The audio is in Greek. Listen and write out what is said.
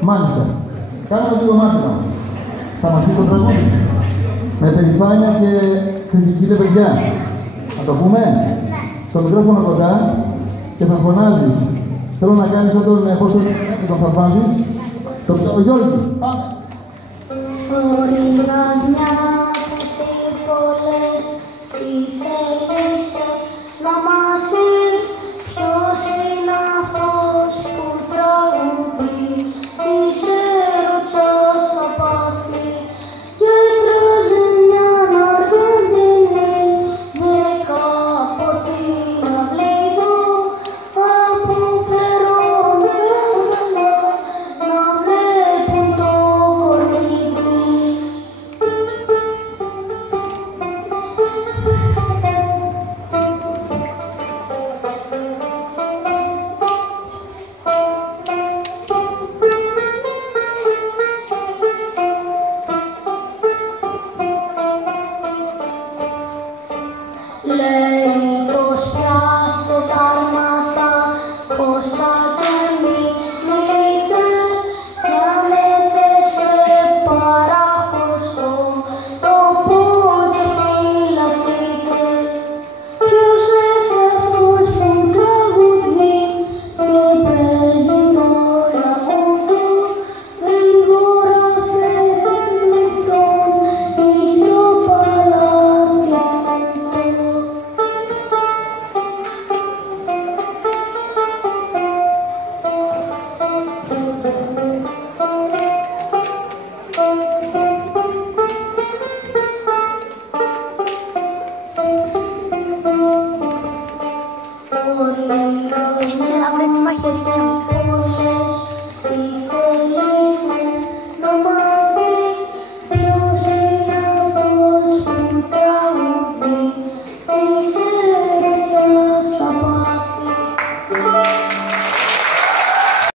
Μάλιστα. Κάναμε λίγο μάθημα. Θα μας πει το τραγούδι. Με περηφάνεια και κριτική, λέει παιδιά. Να το πούμε. Στο μικρόφωνο κοντά και θα φωνάζεις. Θέλω να κάνεις όταν τον θα βάζεις. Το Γιώργη. Πάμε.